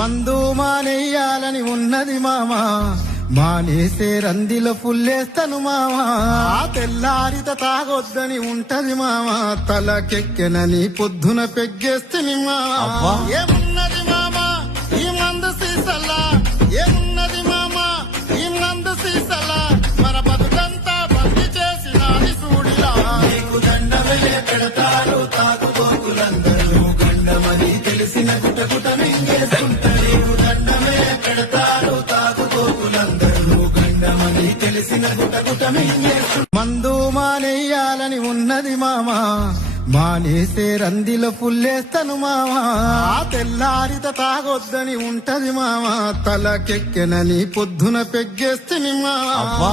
మందు మానేయాలని ఉన్నది మామా, మానేసే రందిలో పుల్లేస్తాను మామా. తెల్లారిత తాగొద్దని ఉంటది మామా, తలకెక్కెనని పొద్దున పెగ్గేస్తుంది మామా. ఏమున్నది మామా ఈ మందు సీసల్లా, ఏమున్నది మామా ఈ మందు సీసల్లా, మన బతుకంతా బంది చేసినాది సూడిలా. నీకు దండమే పెడతారు తాగుబోతులందరూ, గండమని తెలిసిన గుటగుట మింగేస్తుంటారు. నీకు దండమే పెడతారు తాగుబోతులందరూ, గండమని తెలిసిన గుటగుట మింగేస్తుంటారు. మందు మానేయాలని ఉన్నది మామా, మానేసే రందిలో పుల్లేస్తాను మామా. తెల్లారిత తాగొద్దని ఉంటది మామా, తలకెక్కెనని పొద్దున పెగ్గేస్తుంది మామా.